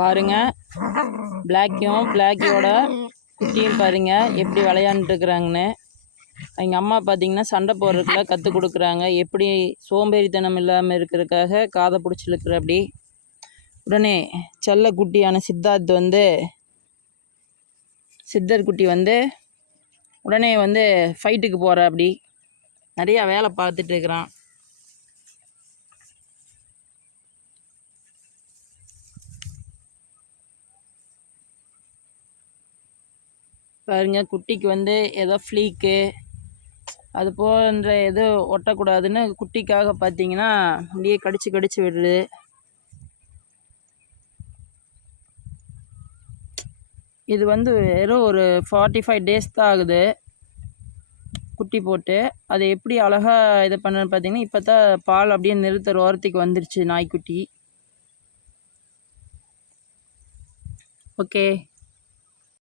பாருங்க, பிளாக்கியோட குட்டியும் பாருங்க எப்படி விளையாண்டுருக்குறாங்கன்னு. எங்கள் அம்மா பார்த்தீங்கன்னா சண்டை போடுறதுக்குள்ள கற்றுக் கொடுக்குறாங்க, எப்படி சோம்பேறித்தனம் இல்லாமல் இருக்கிறதுக்காக காதை பிடிச்சி இழுக்கிற அப்படி. உடனே செல்ல குட்டியான சித்தர் குட்டி உடனே ஃபைட்டுக்கு போகிற அப்படி நிறையா வேலை பார்த்துட்டு இருக்கிறான். பாருங்க, குட்டிக்கு ஏதோ ஃப்ளீக்கு அது போன்ற ஏதோ ஒட்டக்கூடாதுன்னு குட்டிக்காக பார்த்தீங்கன்னா அப்படியே கடிச்சு விடுது. இது வெறும் ஒரு 45 days தான் ஆகுது குட்டி போட்டு. அதை எப்படி அழகாக இதை பண்ணுன்னு பார்த்தீங்கன்னா, இப்போ தான் பால் அப்படியே நிறுத்துற ஓரத்துக்கு வந்துருச்சு நாய்க்குட்டி. ஓகே.